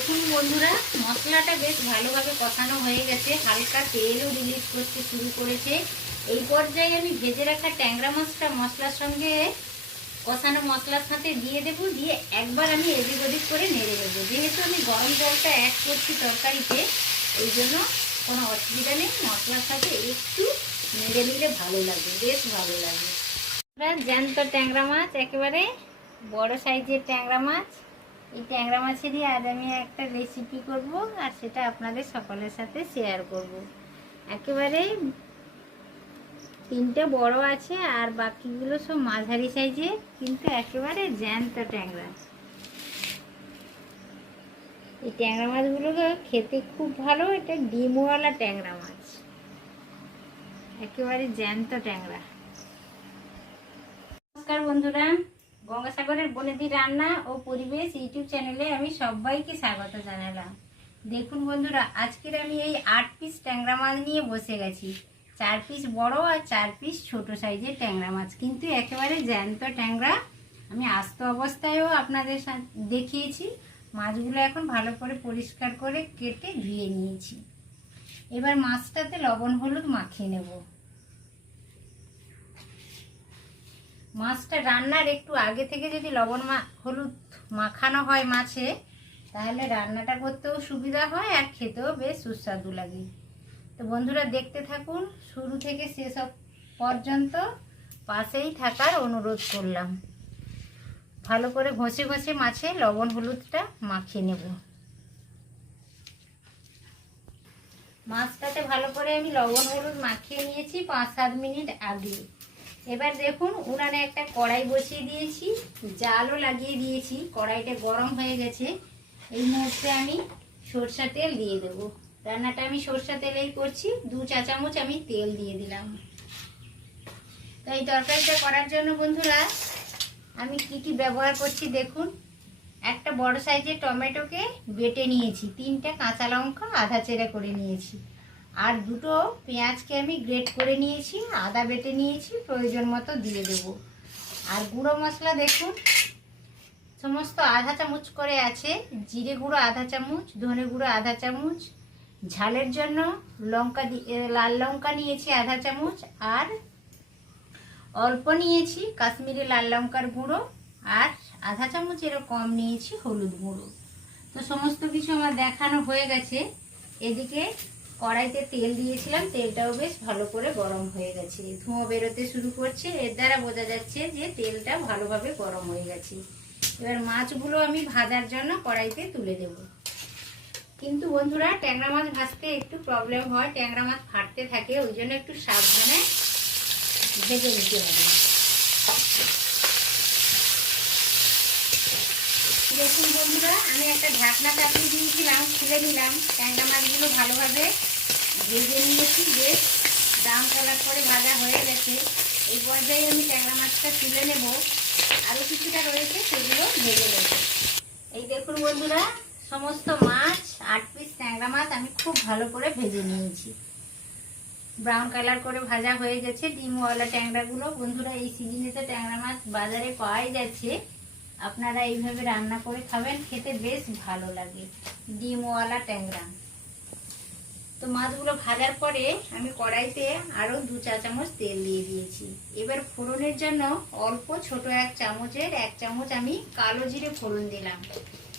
দেখুন বন্ধুরা, মশলাটা বেশ ভালোভাবে কষানো হয়ে গেছে, হালকা তেলও রিলিজ করতে শুরু করেছে। এই পর্যায়ে আমি ভেজে রাখা ট্যাংরা মাছটা মশলার সঙ্গে কষানো মশলার সাথে দিয়ে দেবো, দিয়ে একবার আমি এদিক ওদিক করে নেড়ে দেবো। যেহেতু আমি গরম জলটা অ্যাড করছি তরকারিতে, এই জন্য কোনো অসুবিধা নেই। মশলার সাথে একটু নেড়ে নিলে ভালো লাগবে, বেশ ভালো লাগবে। জ্যান্ত ট্যাংরা মাছ, একেবারে বড় সাইজের ট্যাংরা মাছ। এই ট্যাংরা মাছেরই আজ আমি একটা রেসিপি করব, আর সেটা আপনাদের সকলের সাথে শেয়ার করব। একেবারে তিনটে বড় আছে আর বাকিগুলো সব মাঝারি সাইজের, কিন্তু একেবারে জ্যান্ত ট্যাংরা। এই ট্যাংরা মাছগুলোকে খেতে খুব ভালো। এটা ডিমওয়ালা ট্যাংরা মাছ, একেবারে জ্যান্ত ট্যাংরা। নমস্কার বন্ধুরা, গঙ্গাসাগরের বনেদি রান্না ও পরিবেশ ইউটিউব চ্যানেলে আমি সবাইকে স্বাগত জানালাম। দেখুন বন্ধুরা, আজকের আমি এই 8 পিস ট্যাংরা মাছ নিয়ে বসে গেছি। 4 পিস বড় আর 4 পিস ছোট সাইজের ট্যাংরা মাছ, কিন্তু একেবারে জ্যান্ত ট্যাংরা। আমি আস্ত অবস্থায়ও আপনাদের দেখিয়েছি। মাছগুলো এখন ভালো করে পরিষ্কার করে কেটে ধুয়ে নিয়েছি। এবার মাছটাতে লবণ হলুদ মাখিয়ে নেব। মাছটা রান্নার একটু আগে থেকে যদি লবণ হলুদ মাখানো হয় মাছে, তাহলে রান্নাটা করতেও সুবিধা হয় আর খেতেও বেশ সুস্বাদু লাগে। তো বন্ধুরা, দেখতে থাকুন শুরু থেকে শেষ পর্যন্ত, পাশেই থাকার অনুরোধ করলাম। ভালো করে ঘষে ঘষে মাছে লবণ হলুদটা মাখিয়ে নেব। মাছটাতে ভালো করে আমি লবণ হলুদ মাখিয়ে নিয়েছি 5-7 মিনিট আগে। এবার দেখুন, উনানে একটা কড়াই বসিয়ে দিয়েছি, জালও লাগিয়ে দিয়েছি। কড়াইটা গরম হয়ে গেছে। এই মুহূর্তে আমি সরষা তেল দিয়ে দেব। রান্নাটা আমি সরষা তেলেই করছি। 2 চা চামচ আমি তেল দিয়ে দিলাম। তো এই তরকারিটা করার জন্য বন্ধুরা আমি কি ব্যবহার করছি দেখুন। একটা বড় সাইজের টমেটোকে বেটে নিয়েছি, 3টে কাঁচা লঙ্কা আধা চেরা করে নিয়েছি, আর 2টো পেঁয়াজকে আমি গ্রেট করে নিয়েছি, আদা বেটে নিয়েছি, প্রয়োজন মতো দিয়ে দেব। আর গুঁড়ো মশলা দেখুন সমস্ত আধা চামচ করে আছে। জিরে গুঁড়ো আধা চামচ, ধনে গুঁড়ো আধা চামচ, ঝালের জন্য লাল লঙ্কা নিয়েছি আধা চামচ, আর অল্প নিয়েছি কাশ্মীরি লাল লঙ্কার গুঁড়ো, আর আধা চামচেরও কম নিয়েছি হলুদ গুঁড়ো। তো সমস্ত কিছু আমার দেখানো হয়ে গেছে। এদিকে কড়াইতে তেল দিয়েছিলাম, তেলটাও বেশ ভালো করে গরম হয়ে গেছে, ধোঁয়া বেরোতে শুরু করছে। এর দ্বারা বোঝা যাচ্ছে যে তেলটা ভালোভাবে গরম হয়ে গেছে। এবার মাছগুলো আমি ভাজার জন্য কড়াইতে তুলে দেব। কিন্তু বন্ধুরা, ট্যাংরা মাছ ভাজতে একটু প্রবলেম হয়, ট্যাংরা মাছ ফাটতে থাকে, ওই জন্য একটু সাবধানে ভেজে নিতে হবে। দেখুন বন্ধুরা, আমি একটা ঢাকনা চাপিয়ে দিয়েছিলাম, খুলে নিলাম। ট্যাংরা মাছগুলো ভালোভাবে ভেজে নিয়েছি, বেশ ব্রাউন কালার করে ভাজা হয়ে গেছে। এই পর্যায়ে আমি ট্যাংরা মাছটা তুলে নেব, আরও কিছুটা রয়েছে সেগুলো ভেজে নেব। এই দেখুন বন্ধুরা, সমস্ত মাছ 8 পিস ট্যাংরা মাছ আমি খুব ভালো করে ভেজে নিয়েছি। ব্রাউন কালার করে ভাজা হয়ে গেছে ডিমওয়ালা ট্যাংরাগুলো। বন্ধুরা, এই সিজনে তো ট্যাংরা মাছ বাজারে পাওয়াই যাচ্ছে, আপনারা এইভাবে রান্না করে খাবেন, খেতে বেশ ভালো লাগে ডিমওয়ালা ট্যাংরা। তো মাছগুলো ভাজার পরে আমি কড়াইতে আরও 2 চা চামচ তেল দিয়ে দিয়েছি। এবার ফোড়নের জন্য অল্প ছোট 1 চামচের 1 চামচ আমি কালো জিরে ফোড়ন দিলাম।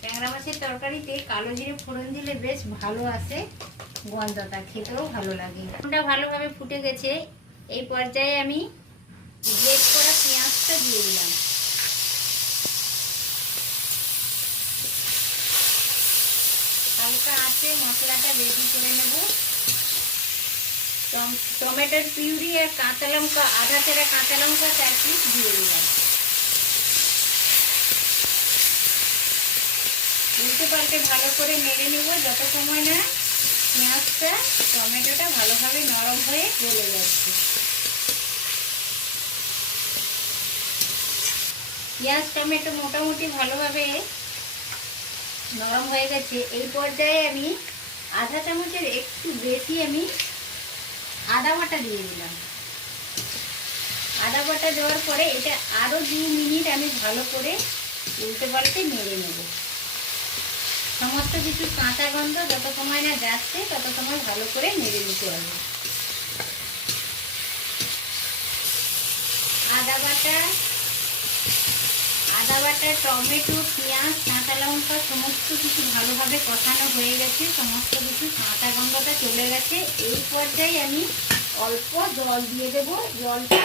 ট্যাংরা মাছের তরকারিতে কালো জিরে ফোড়ন দিলে বেশ ভালো আসে গন্ধটা, খেতেও ভালো লাগে। ফোড়নটা ভালোভাবে ফুটে গেছে। এই পর্যায়ে আমি গ্রেট করা পেঁয়াজটা দিয়ে দিলাম। হালকা আঁচে মশলাটা রেডি করে নেব। টমেটোর পিউরি আর কাঁচা লঙ্কা আধা চেরা কাঁচা লঙ্কা 4 পিস দিয়ে দিলাম। উল্টে পাল্টে ভালো করে নেড়ে নেব যত সময় না পেঁয়াজটা টমেটোটা ভালোভাবে নরম হয়ে গলে যাচ্ছে। পেঁয়াজ টমেটো মোটামুটি ভালোভাবে নরম হয়ে গেছে। এই পর্যায়ে আমি আধা চামচের একটু বেশি আমি আদা বাটা দিয়ে দিলাম। আদা বাটা দেওয়ার পরে এটা আরও 2 মিনিট আমি ভালো করে উল্টে পাল্টে নেড়ে নেব। সমস্ত কিছু কাঁচা গন্ধ যত সময় না যাচ্ছে তত সময় ভালো করে নেড়ে দিতে হবে। আদা বাটা, টমেটো, পেঁয়াজ, কাঁচা লঙ্কা সমস্ত কিছু ভালোভাবে কষানো হয়ে গেছে, সমস্ত কিছু কাঁচা গন্ধটা চলে গেছে। এই পর্যায়ে আমি অল্প জল দিয়ে দেব, জলটা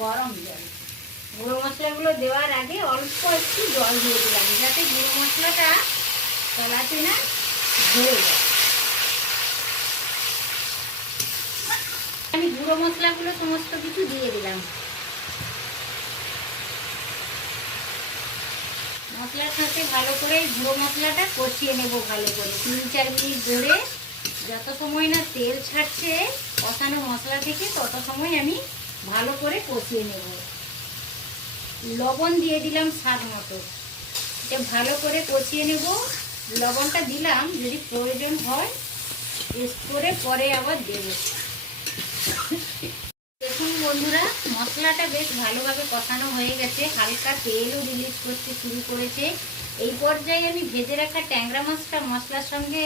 গরম জল। গুঁড়ো মশলাগুলো দেওয়ার আগে অল্প একটু জল দিয়ে দিলাম, যাতে গুঁড়ো মশলাটা তলাতে না ধরে যায়। আমি গুঁড়ো মশলাগুলো সমস্ত কিছু দিয়ে দিলাম। মশলার সাথে ভালো করে গুঁড়ো মশলাটা কষিয়ে নেব ভালো করে 3-4 মিনিট ধরে। যত সময় না তেল ছাড়ছে কষানো মশলা থেকে তত সময় আমি ভালো করে কষিয়ে নেব। লবণ দিয়ে দিলাম স্বাদ মতো, এটা ভালো করে কষিয়ে নেব। লবণটা দিলাম, যদি প্রয়োজন হয় টেস্ট করে পরে আবার দেব। দেখুন বন্ধুরা, মশলাটা বেশ ভালোভাবে কষানো হয়ে গেছে, হালকা তেলও রিলিজ করতে শুরু করেছে। এই পর্যায়ে আমি ভেজে রাখা ট্যাংরা মাছটা মশলার সঙ্গে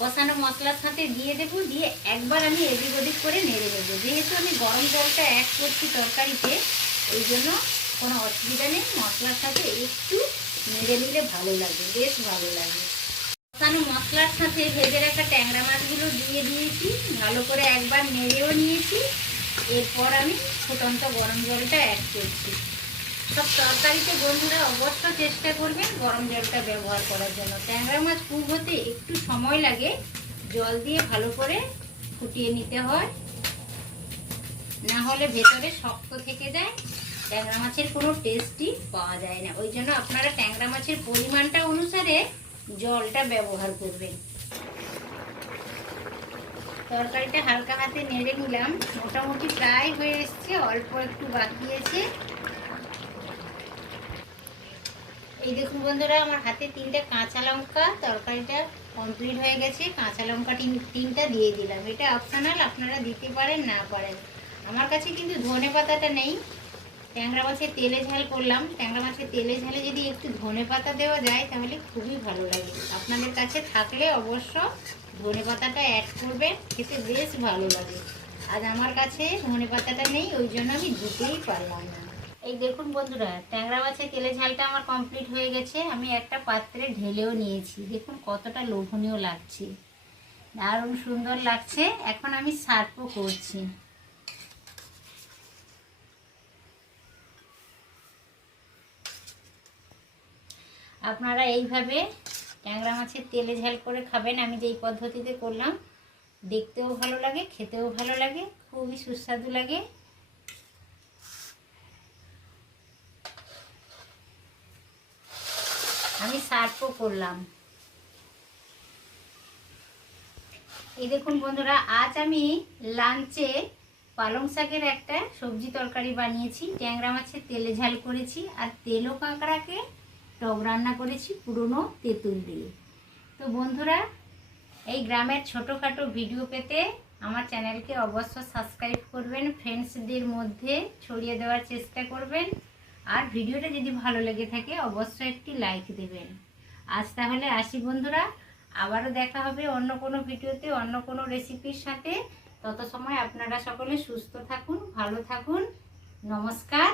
কষানো মশলার সাথে দিয়ে দেবো, দিয়ে একবার আমি এদিক ওদিক করে নেড়ে দেবো। যেহেতু আমি গরম জলটা অ্যাড করছি তরকারিতে, এই জন্য কোনো অসুবিধা নেই। মশলার সাথে একটু নেড়ে নিলে ভালো লাগবে, বেশ ভালো লাগবে। কষানো মশলার সাথে ভেজে রাখা ট্যাংরা মাছগুলো দিয়ে দিয়েছি, ভালো করে একবার নেড়েও নিয়েছি। এরপর আমি ফুটন্ত গরম জলটা অ্যাড করছি। সব তরকারিতে বন্ধুরা অবশ্য চেষ্টা করবেন গরম জলটা ব্যবহার করার জন্য। ট্যাংরা মাছ খুব হতে একটু সময় লাগে, জল দিয়ে ভালো করে ফুটিয়ে নিতে হয়, না হলে ভেতরে শক্ত থেকে যায়, ট্যাংরা মাছের কোনো টেস্টই পাওয়া যায় না। ওই জন্য আপনারা ট্যাংরা মাছের পরিমাণটা অনুসারে জলটা ব্যবহার করবেন। তরকারিটা হালকা হাতে নেড়ে নিলাম, মোটামুটি প্রায় হয়ে এসছে, অল্প একটু বাকি আছে। এই দেখুন বন্ধুরা, আমার হাতে 3টে কাঁচা লঙ্কা, তরকারিটা কমপ্লিট হয়ে গেছে। কাঁচা লঙ্কা 3টা দিয়ে দিলাম, এটা অপশনাল, আপনারা দিতে পারেন না পারেন। আমার কাছে কিন্তু ধনে পাতাটা নেই, ট্যাংরা মাছের তেলে ঝাল করলাম। ট্যাংরা মাছের তেলে ঝালে যদি একটু ধনে পাতা দেওয়া যায় তাহলে খুবই ভালো লাগে। আপনাদের কাছে থাকলে অবশ্য ধনে পাতাটা অ্যাড করবেন, খেতে বেশ ভালো লাগে। আজ আমার কাছে ধনে পাতাটা নেই, ওই জন্য আমি দিতেই পারলাম না। এই দেখুন বন্ধুরা, ট্যাংরা মাছের তেলে ঝালটা আমার কমপ্লিট হয়ে গেছে। আমি একটা পাত্রে ঢেলেও নিয়েছি, দেখুন কতটা লোভনীয় লাগছে, দারুণ সুন্দর লাগছে। এখন আমি সার্ভও করছি। আপনারা এইভাবে ট্যাংরা মাছের তেলে ঝাল করে খাবেন, আমি যেই পদ্ধতিতে করলাম। দেখতেও ভালো লাগে, খেতেও ভালো লাগে, খুবই সুস্বাদু লাগে। আমি সার্ভও করলাম। এই দেখুন বন্ধুরা, আজ আমি লাঞ্চে পালং শাকের একটা সবজি তরকারি বানিয়েছি, ট্যাংরা মাছের তেলে ঝাল করেছি, আর তেলো কাঁকড়াকে টক রান্না করেছি পুরনো তেঁতুল দিয়ে। তো বন্ধুরা, এই গ্রামের ছোটোখাটো ভিডিও পেতে আমার চ্যানেলকে অবশ্য সাবস্ক্রাইব করবেন, ফ্রেন্ডসদের মধ্যে ছড়িয়ে দেওয়ার চেষ্টা করবেন, আর ভিডিওটা যদি ভালো লেগে থাকে অবশ্যই একটি লাইক দেবেন। আজ তাহলে আসি বন্ধুরা, আবারও দেখা হবে অন্য কোনো ভিডিওতে অন্য কোনো রেসিপির সাথে। তত সময় আপনারা সকলে সুস্থ থাকুন, ভালো থাকুন। নমস্কার।